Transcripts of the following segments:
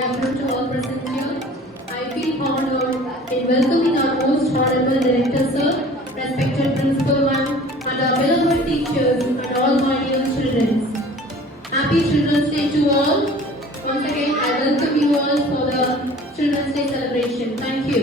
Good afternoon to all present here. I feel honored in welcoming our most honorable director, sir, respected principal ma'am, and our beloved teachers and all my dear children. Happy Children's Day to all. Once again, I welcome you all for the Children's Day celebration. Thank you.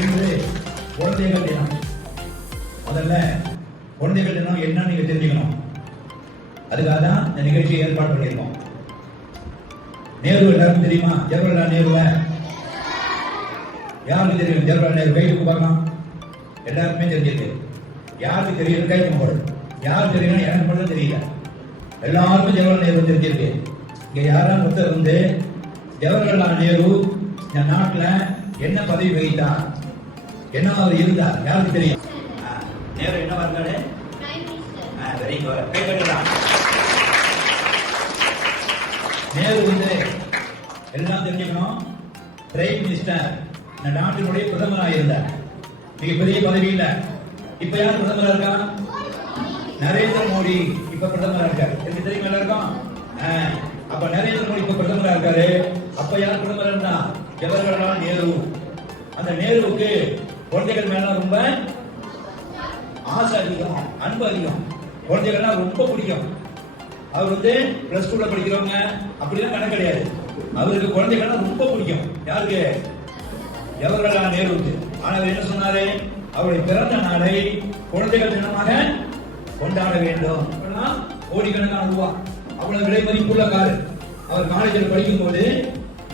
இன்று குழந்தைகள் தினம். முதல்ல குழந்தைகள் தினம் என்ன நீங்க தெரிஞ்சுக்கணும். அதுக்காக தான் இந்த நிகழ்ச்சியை ஏற்பாடு பண்ணியிருக்கோம். நேரு எல்லாருக்கும் தெரியுமா? ஜவஹர்லால் நேரு யாருக்கு தெரியும்? ஜவஹர்லால் நேரு கைக்கு பார்க்கலாம். எல்லாருக்குமே தெரிஞ்சது. யாருக்கு தெரியும்? கைக்கு போடும். யார் தெரியும்? எனக்கு மட்டும் தெரியல. எல்லாருக்கும் ஜவஹர்லால் நேரு தெரிஞ்சிருக்கு. இங்க யாரும் ஒருத்தர் வந்து ஜவஹர்லால் நேரு இந்த நாட்டுல என்ன பதவி வகித்தார், என்ன அவர் இருந்தார், யாருக்கு தெரியும்? நேரு என்ன இருந்தாரு? நேரு வந்து எல்லாம் தெரிஞ்சுக்கணும். பிரைம் மினிஸ்டர், இந்த நாட்டினுடைய பிரதமராக இருந்தார். மிகப்பெரிய பதவி இல்ல. இப்ப யார் பிரதமரா இருக்கா? நரேந்திர மோடி இப்ப பிரதமரா இருக்காரு. எனக்கு தெரியும் எல்லாருக்கும். அப்ப நரேந்திர மோடி இப்ப பிரதமரா இருக்காரு. அப்ப யார் பிரதமரா இருந்தா? ஜவஹர்லால் நேரு. அந்த நேருவுக்கு குழந்தைகள் மேல ரொம்ப ஆசை அதிகம், அன்பு அதிகம். குழந்தைகள்னா ரொம்ப பிடிக்கும். அவர் வந்து பிளஸ் டூல படிக்கிறவங்க அப்படிலாம் கணக்கு கிடையாது. அவருக்கு குழந்தைகள்னா ரொம்ப பிடிக்கும். யாருக்கு? ஜவஹர்லால் நேருவுக்கு. ஆனா அவர் என்ன சொன்னாரு? அவருடைய பிறந்த நாளை குழந்தைகள் தினமாக கொண்டாட வேண்டும். கோடிக்கணக்கான ரூபாய், அவ்வளவு விலை மதிப்புள்ள காரு. அவர் காலேஜில் படிக்கும் போது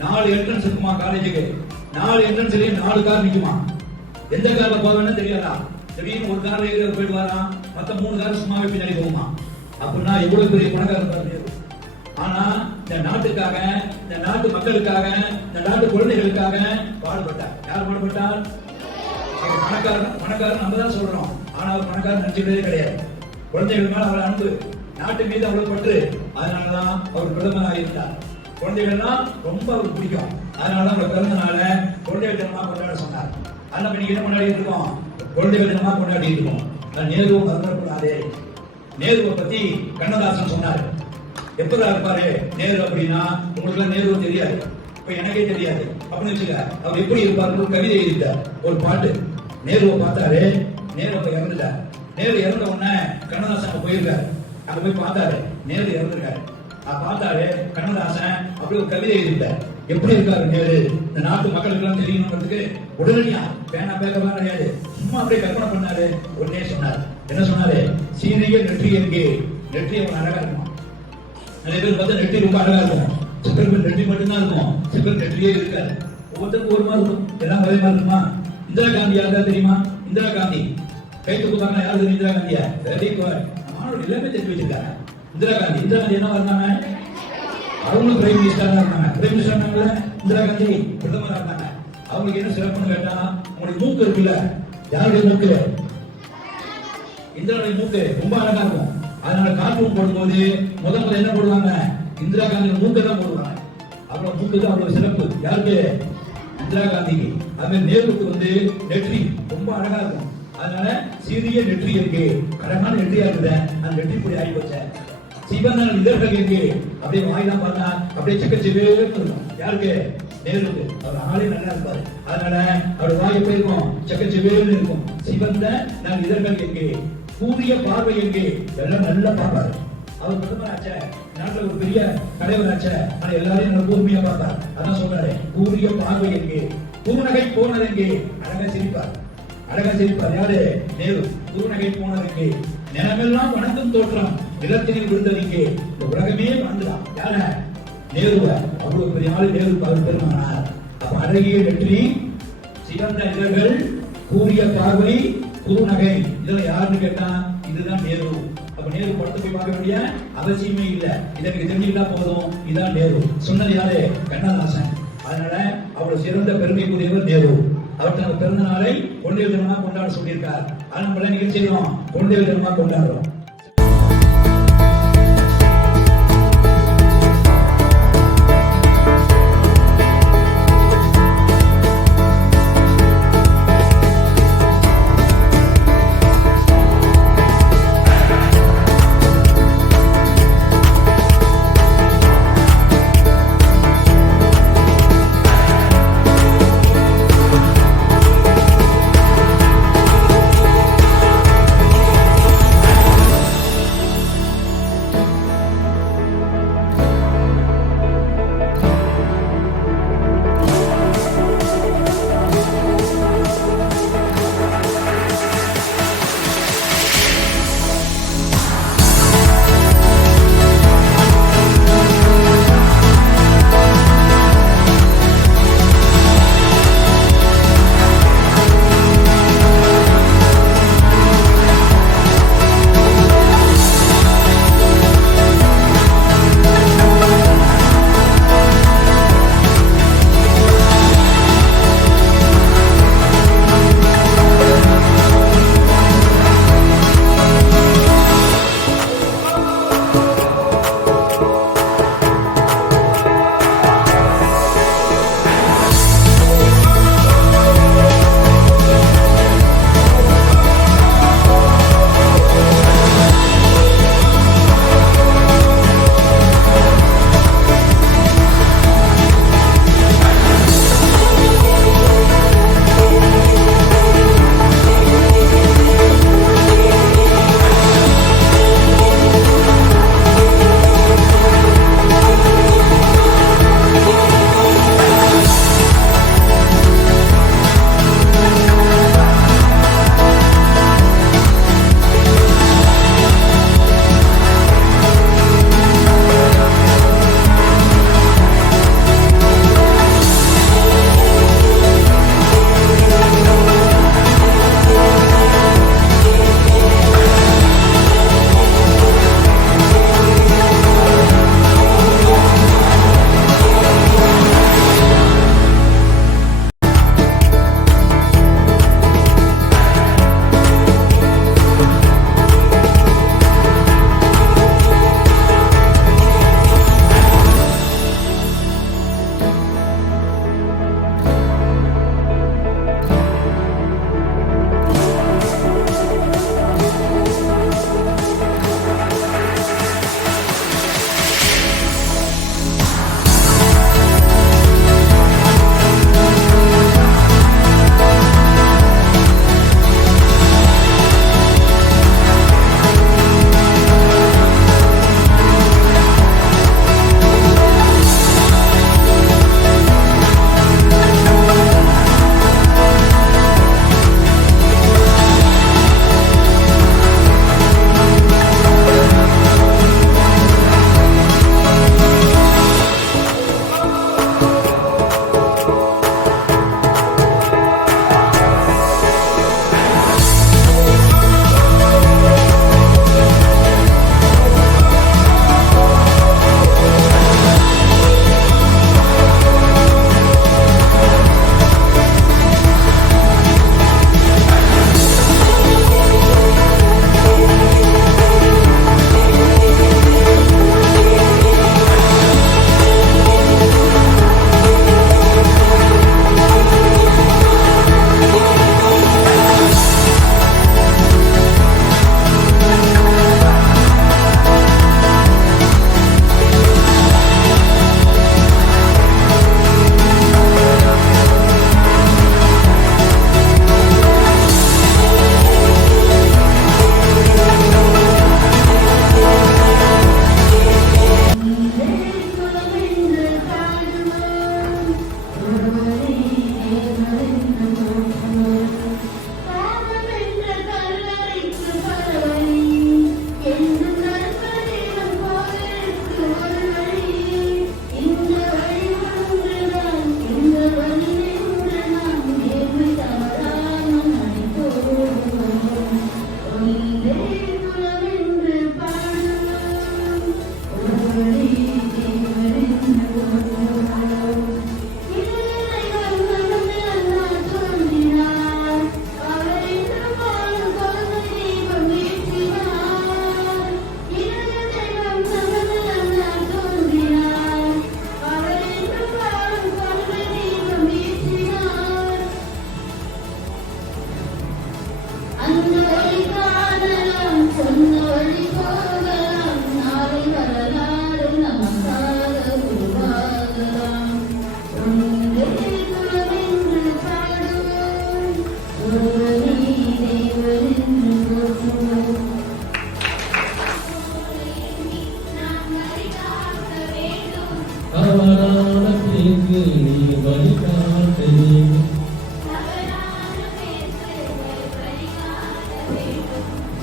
4 என்ட்ரன்ஸ் இருக்குமா காலேஜுக்கு. 4 என்ட்ரன்ஸ்லயே 4 கார் நிக்குமா. எந்த கார்ல போவேன்னு தெரியாதா? திடீர்னு ஒரு கார்ல ஏறி போயிட்டு வரான், மத்த 3 கார் சும்மாவே பின்னாடி போகுமா. அப்படின்னா எவ்வளவு பெரிய பணக்காரர். ஆனா இந்த நாட்டுக்காக, இந்த நாட்டு மக்களுக்காக, இந்த நாட்டு குழந்தைகளுக்காக பாடுபட்டார். யார் பாடுபட்டார்? பணக்காரன் நம்ம தான் சொல்றோம். ஆனா அவர் பணக்காரன் நினைச்சதே கிடையாது. குழந்தைகள் மேல அவர் அன்பு, நாட்டு மீது அவ்வளவு பற்று. அதனாலதான் அவர் பிரதமராக இருந்தார். குழந்தைகள்னா ரொம்ப அவருக்கு பிடிக்கும். அதனாலதான் அவர் பிறந்த நாள குழந்தைகள் தினமா கொண்டாட சொன்னார். அதனால இன்னைக்கு என்ன கொண்டாடி இருக்கோம்? குழந்தைகள் தினமா கொண்டாடி இருக்கோம். நேருவை மறந்துடக்கூடாது. நேருவை பத்தி கண்ணதாசன் சொன்னார். எப்பதான் இருப்பாரு நேரு அப்படின்னா? உங்களுக்கு எல்லாம் நேரு தெரியாது, இப்ப எனக்கே தெரியாது அப்படின்னு வச்சுக்க. அவர் எப்படி இருப்பாரு? ஒரு கவிதை எழுதிட்டார், ஒரு பாட்டு. நேருவை பார்த்தாரு. நேரு அப்ப இறந்துட்டார். நேரு இறந்த உடனே கண்ணதாசன் போயிருக்காரு. அங்க போய் பார்த்தாரு, நேரு இறந்துருக்காரு. பார்த்தாரு கண்ணதாசன் அப்படி ஒரு கவிதை எழுதிட்டார். எப்படி இருக்காரு நேரு? இந்த நாட்டு மக்களுக்கு எல்லாம் தெரியணும்ன்றதுக்கு உடனடியா பேனா பேக்கெல்லாம் கிடையாது, சும்மா அப்படியே கற்பனை பண்ணாரு. உடனே சொன்னார். என்ன சொன்னாரு? சீரிய நெற்றி எங்கே? நெற்றி அவன் அழகா இருக்கும். நிறைய பேர் பார்த்தா நெற்றி ரொம்ப அழகா இருக்கும். சில பேர் நெற்றி மட்டும்தான் இருக்கும், சில பேர் நெற்றியே இருக்காது. ஒவ்வொருத்தருக்கும் ஒரு மாதிரி இருக்கும். எல்லாம் ஒரே மாதிரி இருக்குமா? இந்திரா காந்தி யாருக்கா தெரியுமா? இந்திரா காந்தி கை தூக்குறாங்க. யாரு தெரியும்? இந்திரா காந்தியா? Very good. மாணவர்கள் எல்லாமே தெரிஞ்சு வச்சிருக்காங்க. இந்திரா காந்தி என்ன இருந்தாங்க? அவங்களும் பிரைம் மினிஸ்டர் தான் இருந்தாங்க. பிரைம் மினிஸ்டர் இந்திரா காந்தி பிரதமரா இருந்தாங்க. அவங்களுக்கு என்ன சிறப்புன்னு கேட்டா, உங்களுடைய மூக்கு இருக்குல்ல, யாருடைய மூக்கு? இந்திராவுடைய மூக்கு ரொம்ப அழகா இருக்கும். அதனால கார்ட்டூன் போடும்போது முதல்ல என்ன போடுவாங்க? இந்திரா காந்தி மூக்கை தான் போடுவாங்க. அவ்வளவு மூக்கு தான் அவ்வளவு சிறப்பு. யாருக்கு? இந்திரா காந்திக்கு. அது நேருக்கு வந்து நெற்றி ரொம்ப அழகா இருக்கும். அதனால சிறிய நெற்றி இருக்கு, அழகான நெற்றியா இருக்குது. அந்த நெற்றி பொடி ஆகி போச்ச. சிவன இதழ்கள் இருக்கு, அப்படியே வாயிலாம் பார்த்தா அப்படியே செக்கச்சிவே இருக்கும். யாருக்கு? நேருக்கு. அவர் ஆளே நல்லா இருப்பாரு. அதனால அவர் வாய் எப்படி இருக்கும்? செக்கச்சிவேன்னு இருக்கும். சிவந்த நான் இதழ்கள் எங்கே? கூறிய பார்வை எங்கே? எல்லாம் நல்லா பார்ப்பாரு. அவர் பிரதமராச்ச, நாட்டுல ஒரு பெரிய தலைவராச்ச, ஆனா எல்லாரையும் நல்ல கூர்மையா பார்த்தார். அதான் சொல்றாரு, கூறிய பார்வை எங்கே? பூநகை போனது எங்கே? அழகா சிரிப்பார். அழகா சிரிப்பார். யாரு? நேரு. பூநகை போனது எங்கே? நிலமெல்லாம் வணங்கும் தோற்றம் நிலத்தினில் விழுந்தது இங்கே. இந்த உலகமே வணங்குதான். யார? நேருவ. அவ்வளவு பெரிய ஆளு நேரு பெருமானார். அப்ப அழகிய நெற்றி, சிவந்த இதழ்கள், கூரிய பார்வை, குறுநகை, இதெல்லாம் யாருன்னு கேட்டா இதுதான் நேரு. அப்ப நேரு படத்தை போய் பார்க்க வேண்டிய அவசியமே இல்ல, இதற்கு தெரிஞ்சுக்கிட்டா போதும், இதான் நேரு. சொன்னது யாரு? கண்ணதாசன். அதனால அவ்வளவு சிறந்த பெருமைக்குரியவர் நேரு. அவர் தனது பிறந்த நாளை குழந்தைகள் தினமா கொண்டாட சொல்லியிருக்கார். அதனால நம்ம நிகழ்ச்சி செய்யறோம், குழந்தைகள் தினமா கொண்டாடுறோம்.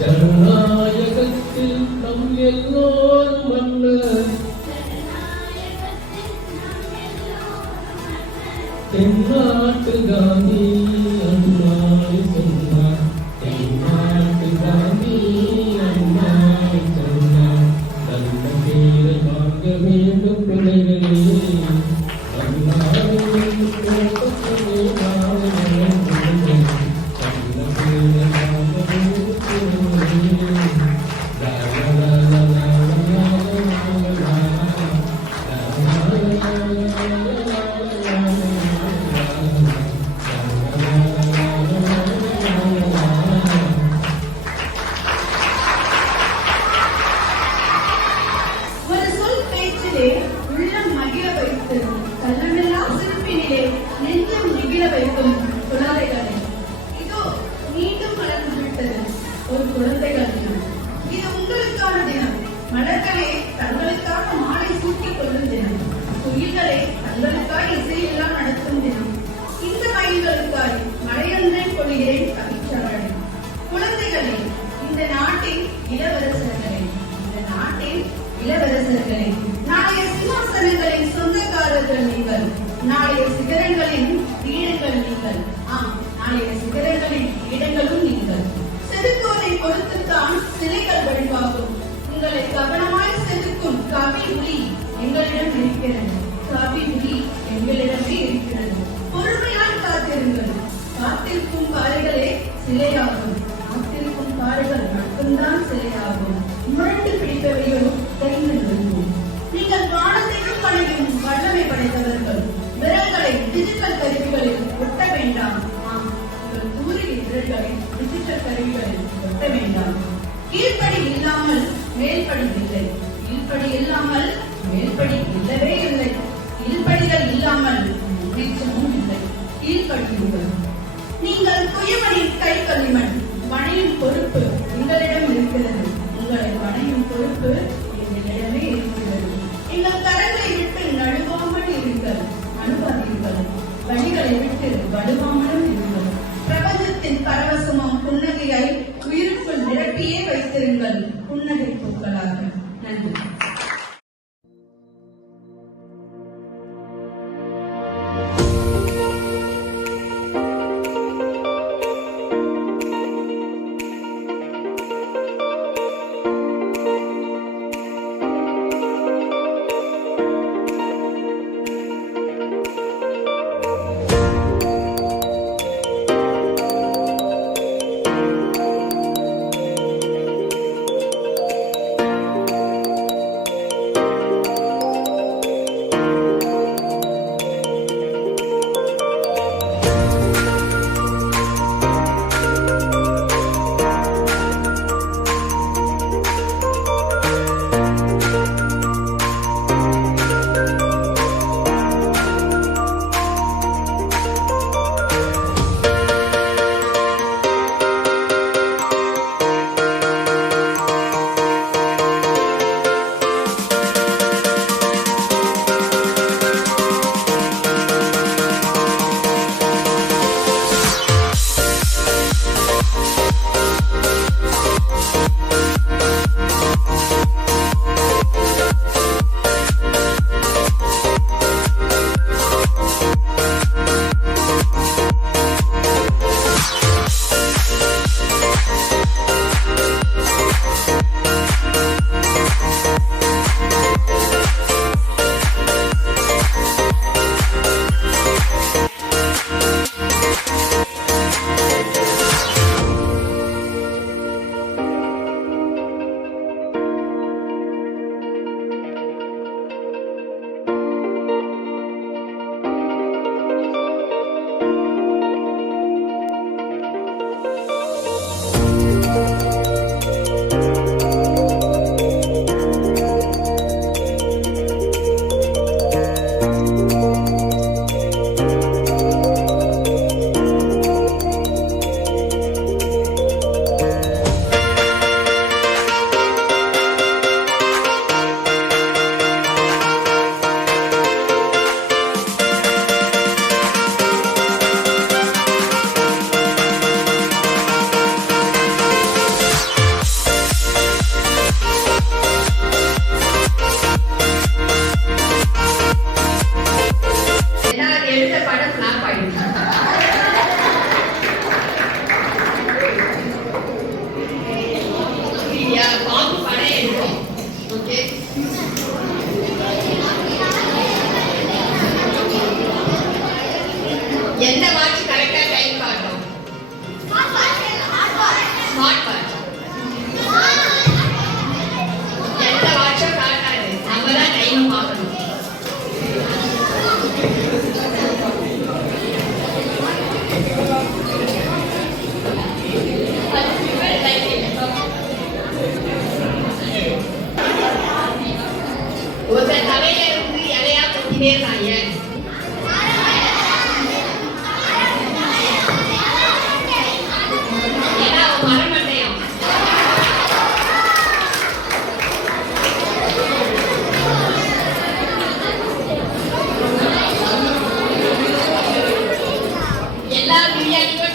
ஜனநாயகத்தில் நம் எல்லோரும் மன்னர் தென்னாட்டு காந்தி அண்ணாவை சொன்னார் தென்னாட்டு காந்தி அண்ணாவை சொன்னார் நல்ல பேரை வாங்க வேண்டும் பிள்ளைகளே அண்ணாவை போட்டே நாளை வேண்டும் நல்ல பேரை வாங்க வேண்டும் பிள்ளைகளே லா லா லா லா லா லா லா ஒரு சொல் பேச்சிலே உள்ளம் மகிழ வைத்து கள்ளமில்லா சிரிப்பினிலே நெஞ்சம் நெகிழ வைக்கும் குழந்தைகளே இதோ மீண்டும் மலர்ந்து விட்டது ஒரு குழந்தைகள் தினம். இது உங்களுக்கான தினம். மலர்களே தங்களுக்காக மாலை சூட்டிக் கொள்ளும் தினம். குயில்களே தங்களுக்காய் இசையில்லா நடத்தும் தினம். இந்த மயில்களுக்காய் மலையொன்றை கொள்கிறேன் கவிச்சாரடி. குழந்தைகளே, இந்த நாட்டின் இளவரசர்களே, இந்த நாட்டின் இளவரசர்களே, நாளைய சிம்மாசனங்களின் சொந்தக்காரர்கள் நீங்கள். நாளைய சிகரங்களின் வீடுகள் நீங்கள். ஆம், நாளைய சிகரங்களின் வீடுகளும் நீங்கள். செதுக்குவதை பொறுத்துத்தான் சிலைகள் வடிவாகும். உங்களை கவனமாய் செதுக்கும் காபி புலி எங்களிடம் இருக்கிறது. காபி புலி எங்களிடமே இருக்கிறது. பொறுமையால் காத்திருங்கள். காத்திருக்கும் பாறைகளே சிலையாகும். காத்திருக்கும் பாறைகள் மட்டும்தான் சிலையாகும். முரண்டு பிடிப்பவையோ தெரிந்து விடுவோம். நீங்கள் வானத்தையும் படையும் வல்லமை படைத்தவர்கள். விரல்களை டிஜிட்டல் கருவிகளில் ஒட்ட வேண்டாம். ஆம், உங்கள் தூரிகை விரல்களை டிஜிட்டல் கருவிகளில் ஒட்ட வேண்டாம். கீழ்ப்படி இல்லாமல் மேல்படி இல்லை. கீழ்ப்படி இல்லாமல் மேல்படி இல்லவே இல்லை. கீழ்ப்படிகள் இல்லாமல் முன்னேற்றமும் இல்லை. கீழ்ப்படியுங்கள். நீங்கள் குயவனின் கை களிமண். பணியின் பொறுப்பு எங்களிடம் இருக்கிறது. உங்களை பணியும் பொறுப்பு எங்களிடமே இருக்கிறது. எங்கள் கரங்களை விட்டு நழுவாமல் இருங்கள். அனுபவீர்கள். வழிகளை விட்டு வலுவாமலும் இருங்கள். பிரபஞ்சத்தின் பரவசமும் புன்னகையை உயிருக்குள் நிரப்பியே வைத்திருங்கள். புன்னகை பூக்களாக. நன்றி.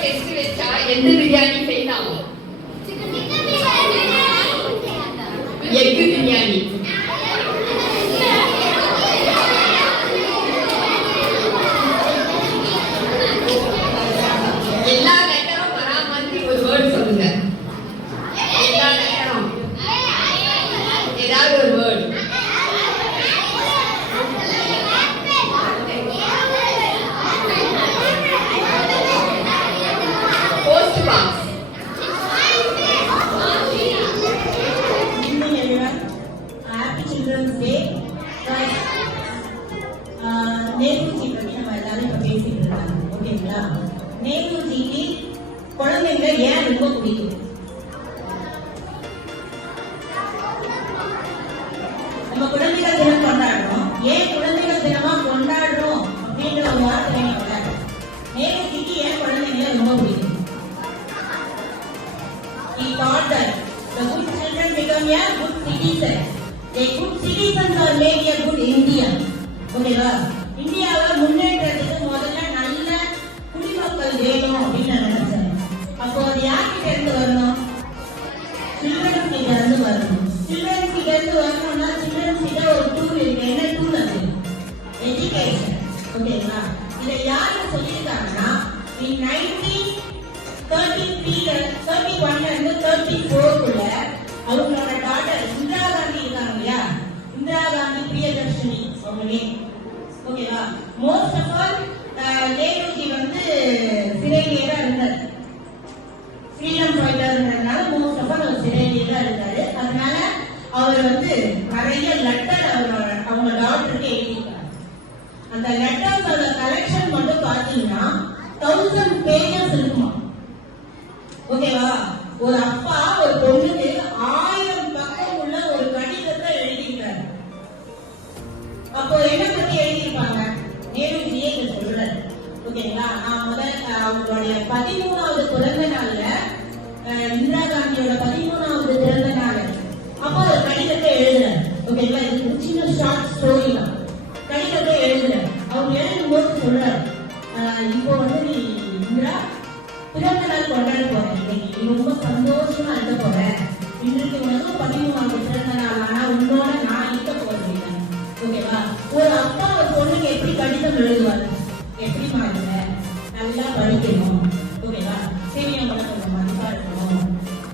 டெஸ்ட் வச்சா எந்த பிரியாணி ஃபெயில் ஆகும்? எக் பிரியாணி. எல்லா லெட்டரும் வரா மாதிரி ஒரு வேர்ட் சொல்லுங்க. எல்லா லெட்டரும் ஏதாவது ஒரு word. Post box. Evening everyone. Happy Children's Day. Nehruji பத்தி நம்ம எல்லாரும் இப்ப பேசிட்டு இருக்காங்க. ஓகேங்களா? நேருஜிக்கு குழந்தைங்களை ஏன் ரொம்ப பிடிக்கும்? நம்ம குழந்தைகள் தினம் கொண்டாடுறோம். ஏன் குழந்தைகள் தினமா கொண்டாடுறோம் அப்படின்ற ஒரு வார்த்தை வேணும்ல. நேருஜிக்கு ஏன் குழந்தைங்களை ரொம்ப பிடிக்கும்? He thought that the good children become a good citizen. A good citizens are made a good Indian. ஓகேவா? இந்தியாவை முன்னேற்றத்துக்கு முதல்ல நல்ல குடிமக்கள் வேணும் அப்படின்னு நான் நினைச்சேன். அப்போ அது யார்கிட்ட இருந்து வரணும்? சில்ட்ரன்ஸ் கிட்ட இருந்து வரணும். சில்ட்ரன்ஸ் கிட்ட இருந்து வரணும்னா சில்ட்ரன்ஸ் கிட்ட ஒரு டூல் இருக்கு. என்ன டூல் அது? எஜுகேஷன். ஓகேங்களா? இதை யாரு சொல்லியிருக்காங்கன்னா in 1931 இருந்து 34 அவங்களோட டாட்டர் இந்திரா காந்தி இருக்காங்க இல்லையா? இந்திரா காந்தி பிரியதர்ஷினி அவங்களே. ஓகேவா? மோஸ்ட் ஆஃப் ஆல் நேருஜி வந்து சிறையிலே தான் இருந்தார். Freedom ஃபைட்டர்ன்றதுனால most of all our சிறையிலே தான் இருந்தாரு. அதனால அவர் வந்து நிறைய லெட்டர் அவங்க டாக்டருக்கு எழுதியிருக்காரு. அந்த லெட்டர்ஸோட கலெக்ஷன் மட்டும் பார்த்தீங்கன்னா 1000 pages இருக்குமா? ஓகேவா? ஒரு அப்பா ஒரு பொண்ணுக்கு 1000 பக்கம் உள்ள ஒரு கடிதத்தை எழுதியிருக்காரு. அப்போ என்ன பத்தி எழுதியிருப்பாங்க? நேருஜியே சொல்றாரு. ஓகேங்களா? நான் அவங்களுடைய 13வது பிறந்த நாள்ல இந்திரா காந்தியோட 13வது பிறந்த நாள் அப்போ ஒரு கடிதத்தை எழுதுறாரு. ஓகேங்களா? இது சின்ன ஷார்ட் ஸ்டோரி தான். கடிதத்தை எழுதுறாரு. அவங்க எழுதும்போது சொல்றாரு, இப்போ வந்து நீ இந்திரா பிறந்த நாள் கொண்டாட போறேன். நீ ரொம்ப சந்தோஷமா இருக்க போற. இன்றைக்கு உனக்கு 13வது பிறந்த நாள். ஆனா உன்னோட நான் இருக்க போறேன். ஓகேவா? ஒரு அப்பா ஒரு பொண்ணுக்கு எப்படி கடிதம் எழுதுவாரு? எப்படிமா இருக்க? நல்லா படிக்கணும். ஓகேவா? பெரியவங்களை கொஞ்சம் மதிப்பா இருக்கணும்.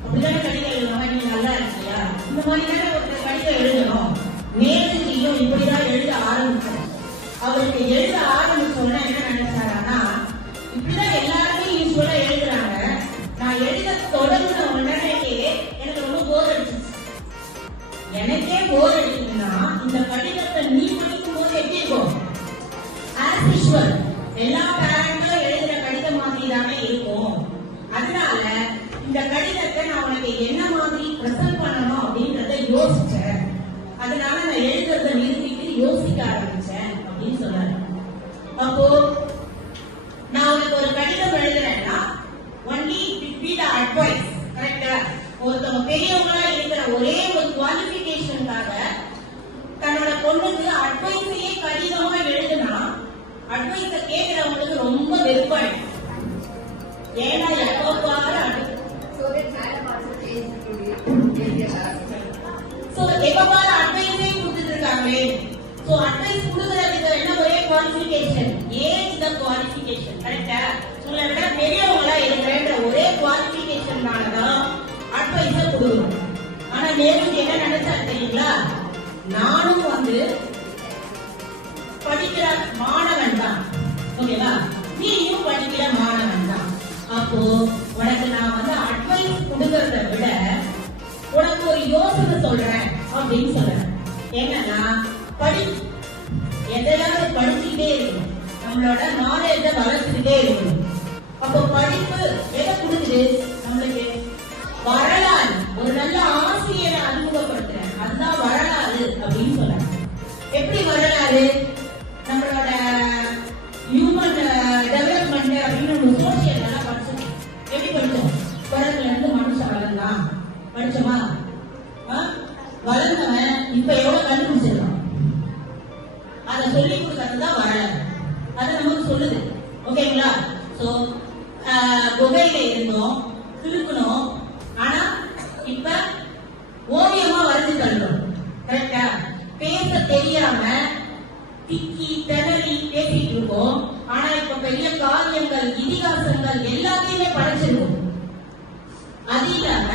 அப்படிதானே கடிதம் எழுதுவாங்க. நீ நல்லா இருக்கியா? இந்த மாதிரி தானே ஒரு கடிதம் எழுதணும். நேருஜியும் இப்படிதான் எழுத ஆரம்பிச்சார். அவருக்கு எழுத ஆரம்பிச்சோன்னா என்ன நினைச்சாரான்னா, இப்படிதான் எல்லாருமே யூஸ்வலா எழுதுறாங்க. நான் எழுத தொடங்கின உடனேயே எனக்கு ரொம்ப போர் அடிச்சிச்சு. எனக்கே போர் அடிக்குதுன்னா இந்த கடிதத்தை நீ படிக்கும் போது எப்படி இருக்கும்? ஆஸ் யூஸ்வல் எல்லா பேரண்ட்களும் எழுதுற கடிதம் மாதிரி தானே இருக்கும். அதனால இந்த கடிதத்தை நான் உனக்கு என்ன மாதிரி பிரசன்ட் பண்ணணும் அப்படின்றத யோசிச்சேன். அதனால நான் எழுதுறத நிறுத்திட்டு யோசிக்க ஆரம்பிச்சேன் அப்படின்னு சொன்னாரு. அப்போ நான் உனக்கு ஒரு கடிதம் எழுதுறேன்னா ஒன்லி பி த அட்வைஸ். கரெக்டா? ஒருத்தவங்க பெரியவங்களா இருக்கிற ஒரே ஒரு குவாலிபிகேஷனுக்காக தன்னோட பொண்ணுக்கு அட்வைஸையே கடிதமா எழுதுனா அட்வைஸ கேட்கிறவங்களுக்கு ரொம்ப வெறுப்பாயிடும். ஏன்னா எப்ப பாரு அட்வைஸே கொடுத்துட்டு இருக்காங்களே. சோ அட்வைஸ் கொடுக்கறதுக்கு என்ன ஒரே குவாலிஃபிகேஷன்? ஏஜ் த குவாலிஃபிகேஷன். கரெக்டா? உங்களை விட பெரியவங்களா இருக்கிறன்ற ஒரே குவாலிஃபிகேஷனாலதான் அட்வைஸ கொடுக்கணும். ஆனா நேருஜி என்ன நினைச்சாரு தெரியுங்களா? நானும் வந்து படிக்கிற மாணவன் தான். ஓகேவா? நீயும் படிக்கிற மாணவன் தான். அப்போ உனக்கு நான் வந்து அட்வைஸ் கொடுக்கறத விட உனக்கு ஒரு யோசனை சொல்றேன் அப்படின்னு சொல்றேன். என்னன்னா எதையாவது படிச்சுக்கிட்டே இருக்கணும். நம்மளோட நாலேஜ வளர்த்துக்கிட்டே இருக்கணும். அப்போ படிப்பு எதை கொடுக்குது? நம்மளுக்கு வரலாறு. ஒரு நல்ல ஆசிரியரை அறிமுகப்படுத்துறேன். அதுதான் வரலாறு அப்படின்னு சொல்றேன். எப்படி வரலாறு? நம்மளோட ஹியூமன் டெவலப்மெண்ட் அப்படின்னு ஒரு சோசியல் எல்லாம் படிச்சோம். எப்படி படிச்சோம்? பிறகுல இருந்து மனுஷன் வளர்ந்தான். படிச்சோமா? வளர்ந்தவன் இப்ப எவ்வளவு கண்டுபிடிச்சிருக்கான் அதை சொல்லி கொடுக்கறதுதான் வரலாறு. அது நமக்கு சொல்லுது. ஓகேங்களா? சோ குகையில இருந்தோம், கிறுக்கணும். ஆனா இப்ப ஓவியமா வரைஞ்சு தள்ளுறோம். கரெக்டா? பேச தெரியாம திக்கி திணறி பேசிட்டு இருக்கோம். ஆனா இப்ப பெரிய காவியங்கள், இதிகாசங்கள் எல்லாத்தையுமே படைச்சிருக்கோம். அது இல்லாம